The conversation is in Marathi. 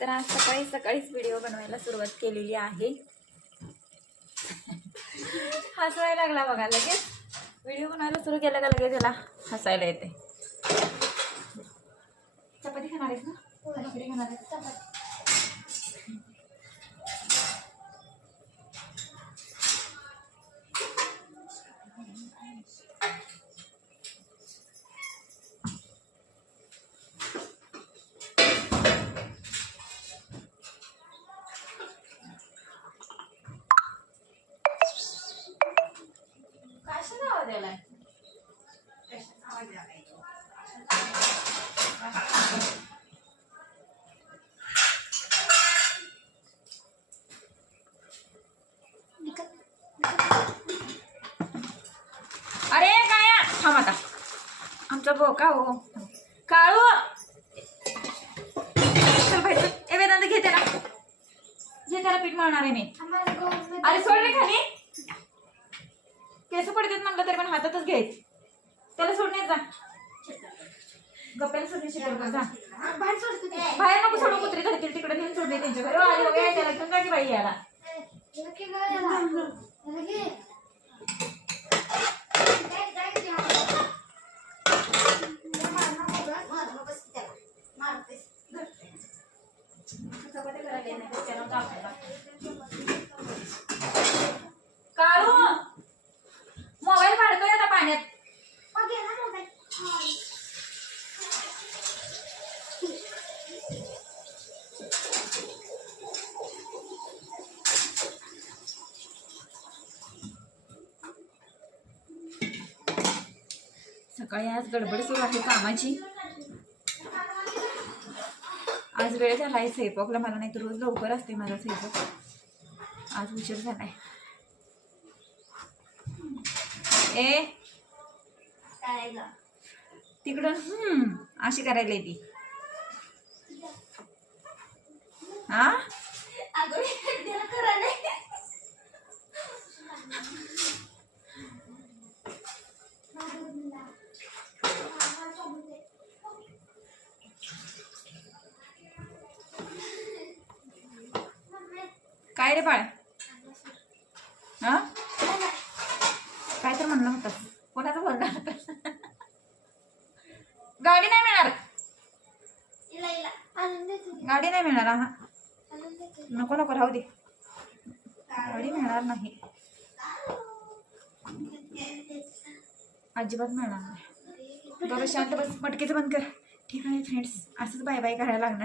तर आज सकाळीच व्हिडिओ बनवायला सुरुवात केलेली आहे. हसायला लागला बघा, लगेच व्हिडिओ बनवायला सुरू केला का लगेच त्याला हसायला येते. चपाती खाणार आहेस ना? भाकरी खाणार आहेस? चपाती. कशाला आवाज आलाय? अरे काय थांब आता, आमचा बोका हो काळू. चल बाहेर चल. ए वेदांत घे त्याला, जे त्याला पीठ मळणार आहे मी. अरे सोड रे खाली, केस पडतात म्हणलं तरी पण हातातच घ्यायचं. त्याला सोडण्यात जा, गप्प्याला सोडणे शिकवलं जा. बाहेर नको सोडू, कुत्री धरतील तिकडे नेऊन सोडणे त्यांच्या घरी. आली बघा त्याला घेऊन जा की बाई याला. काळू मोबाईल काढतोय आता पाण्यात. सकाळी आज गडबड सुरू आहे कामाची. आज वेळ झालाय स्वयंपाकला, मला नाही तर रोज लवकर असते माझा स्वयंपाक. आज उशीर झालाय. ए तिकडं अशी करायला ती. हा काय रे बाळ? हा काय तर म्हणलं होतं, कोणाचं बोलणार होतं? गाडी नाही मिळणार, गाडी नाही मिळणार. हा नको नको राहू दे, गाडी मिळणार नाही, अजिबात मिळणार नाही. बरं शांत बस, मटकीचं बंद कर. ठीक आहे फ्रेंड्स, असंच बाय बाय करायला लागणार.